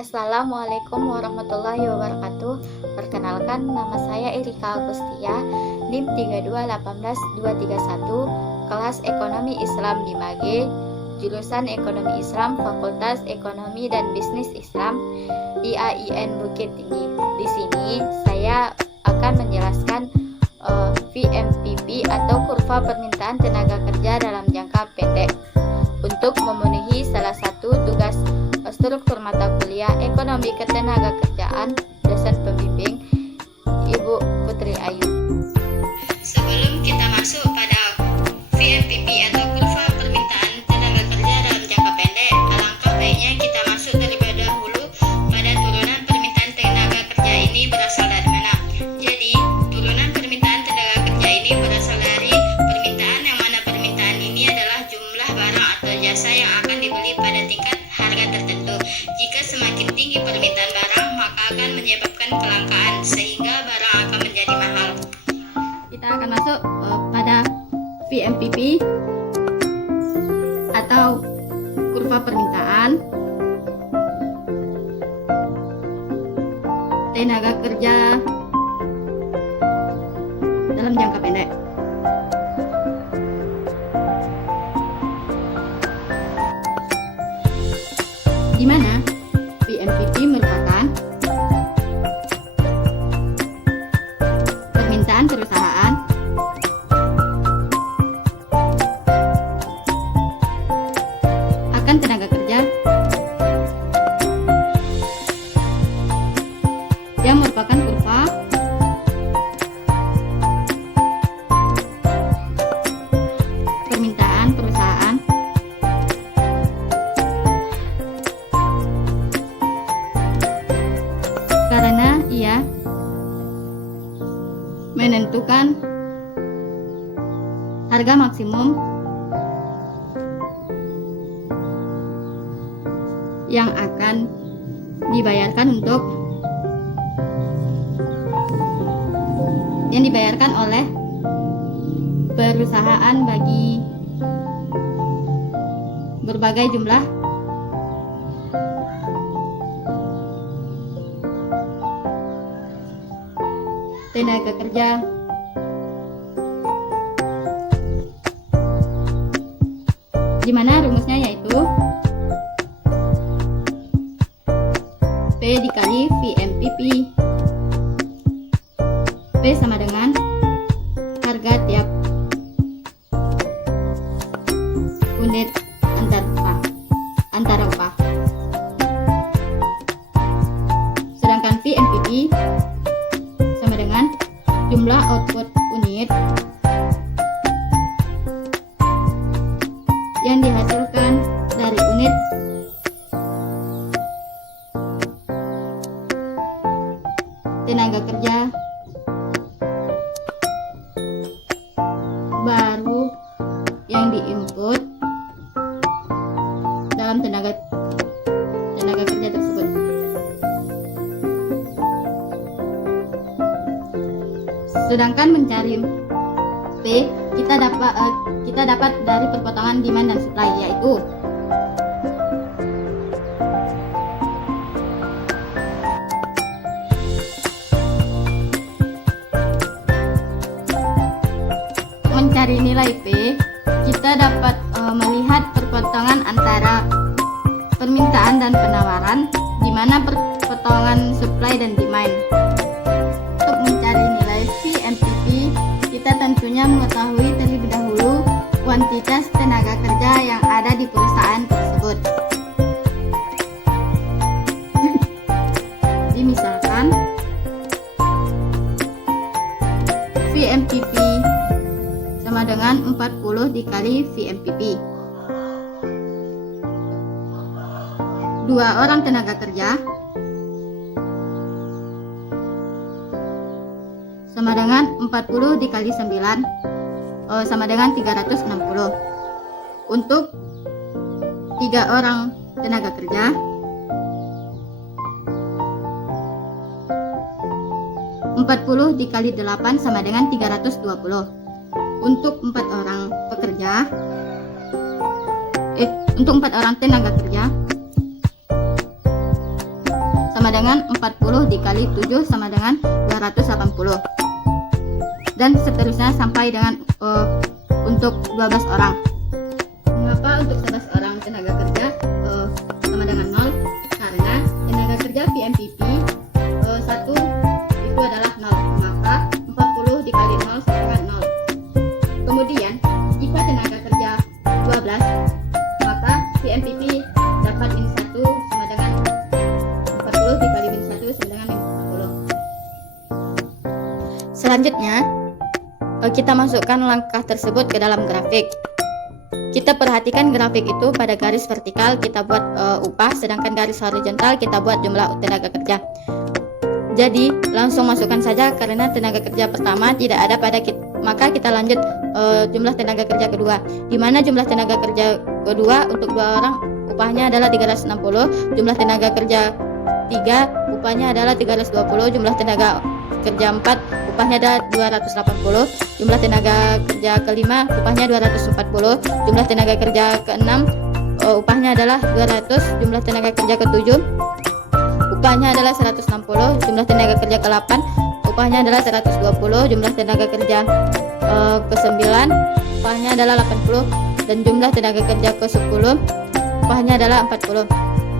Assalamualaikum warahmatullahi wabarakatuh. Perkenalkan, nama saya Erika Agustia, NIM 3218231, kelas Ekonomi Islam 5G, jurusan Ekonomi Islam, Fakultas Ekonomi dan Bisnis Islam, IAIN Bukit Tinggi. Di sini saya akan menjelaskan VMPP atau kurva permintaan tenaga kerja dalam jangka pendek. Untuk memenuhi salah satu tugas struktur mata kuliah Ekonomi Ketenagakerjaan, dosen pembimbing Ibu Putri Ayu. Sebelum kita masuk pada VMPP atau kurva permintaan tenaga kerja dalam jangka pendek, alangkah baiknya kita masuk terlebih dahulu pada turunan permintaan tenaga kerja ini berasal dari mana. Jadi, turunan permintaan tenaga kerja ini berasal dari permintaan yang mana permintaan ini adalah jumlah barang atau jasa yang akan dibeli pada tingkat harga tertentu. Jika semakin tinggi permintaan barang, maka akan menyebabkan kelangkaan sehingga barang akan menjadi mahal. Kita akan masuk pada VMPP atau kurva permintaan tenaga kerja dalam jangka pendek. Di mana VMPP merupakan permintaan perusahaan akan tenaga kerja yang merupakan kurva permintaan perusahaan karena ia menentukan harga maksimum yang akan dibayarkan oleh perusahaan bagi berbagai jumlah tenaga kerja di mana rumusnya yaitu P dikali VMPP. P sama dengan harga tiap unit antara upah. Sedangkan VMPP sama dengan jumlah output unit yang dihasilkan dari unit tenaga kerja baru yang diinput dalam tenaga kerja tersebut. Sedangkan mencari P kita dapat dari perpotongan demand dan supply, yaitu mencari nilai P, kita dapat melihat perpotongan antara permintaan dan penawaran, di mana perpotongan supply dan demand. Untuk mencari nilai VMPP, kita tentunya mengetahui terlebih dahulu kuantitas tenaga kerja yang ada di perusahaan tersebut. Misalkan VMPP sama dengan 40 dikali VMPP. 2 orang tenaga kerja sama dengan 40 dikali 9 sama dengan 360. Untuk 3 orang tenaga kerja 40 dikali 8 sama dengan 320. Untuk 4 orang pekerja untuk 4 orang tenaga kerja dengan 40 dikali 7 sama dengan 280. Dan seterusnya sampai dengan untuk 12 orang. Mengapa untuk 11 orang tenaga kerja sama dengan 0? Karena tenaga kerja PMPP 1 itu adalah 0, maka 40 dikali 0 sama dengan 0. Kemudian jika tenaga kerja 12, maka PMPP dapat min 1 sama dengan 40 dikali min 1 sama dengan min 40. Selanjutnya kita masukkan langkah tersebut ke dalam grafik. Kita perhatikan grafik itu pada garis vertikal kita buat upah, sedangkan garis horizontal kita buat jumlah tenaga kerja. Jadi langsung masukkan saja karena tenaga kerja pertama tidak ada pada kita, maka kita lanjut jumlah tenaga kerja kedua, di mana jumlah tenaga kerja kedua untuk 2 orang upahnya adalah 360, jumlah tenaga kerja 3 upahnya adalah 320, jumlah tenaga kerja 4 upahnya adalah 280, jumlah tenaga kerja kelima upahnya 240, jumlah tenaga kerja keenam upahnya adalah 200, jumlah tenaga kerja ketujuh upahnya adalah 160, jumlah tenaga kerja ke-8 upahnya adalah 120, jumlah tenaga kerja ke-9 upahnya adalah 80, dan jumlah tenaga kerja ke-10 upahnya adalah 40.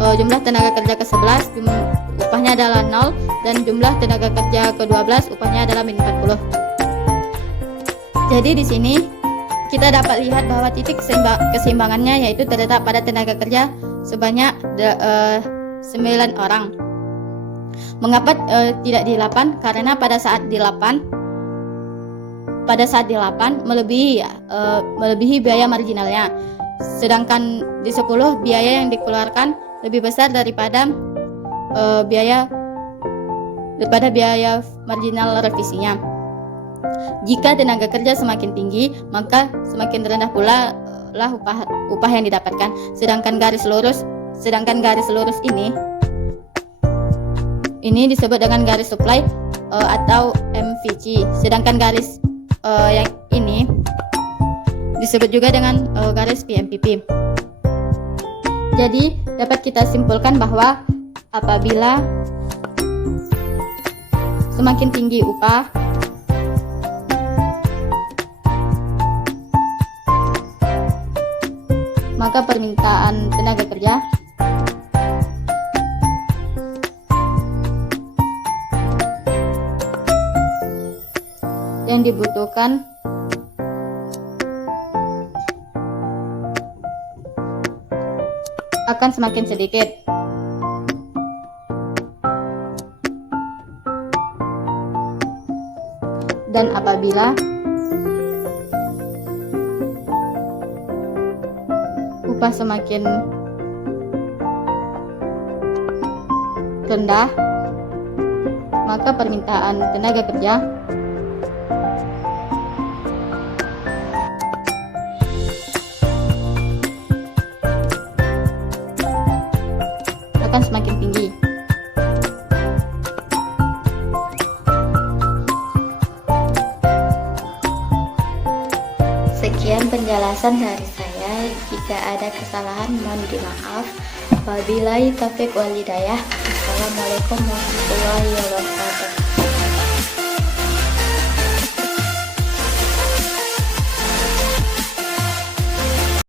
Jumlah tenaga kerja ke-11 upahnya adalah 0, dan jumlah tenaga kerja ke-12 upahnya adalah min 40. Jadi di sini kita dapat lihat bahwa titik keseimbangannya yaitu terletak pada tenaga kerja sebanyak 9 orang. Mengapa tidak di 8? Karena pada saat di 8 melebihi biaya marginalnya. Sedangkan di 10 biaya yang dikeluarkan lebih besar daripada biaya marginal revisinya. Jika tenaga kerja semakin tinggi, maka semakin rendah pula lah upah yang didapatkan. Sedangkan garis lurus ini disebut dengan garis supply atau MVC. Sedangkan garis yang ini disebut juga dengan garis PMPP. Jadi dapat kita simpulkan bahwa apabila semakin tinggi upah, maka permintaan tenaga kerja yang dibutuhkan akan semakin sedikit. Dan apabila upah semakin rendah, maka permintaan tenaga kerja akan semakin tinggi. Sekian penjelasan dari saya. Jika ada kesalahan mohon dimaaf. Wabillahi taufiq wal hidayah. Assalamualaikum warahmatullahi wabarakatuh.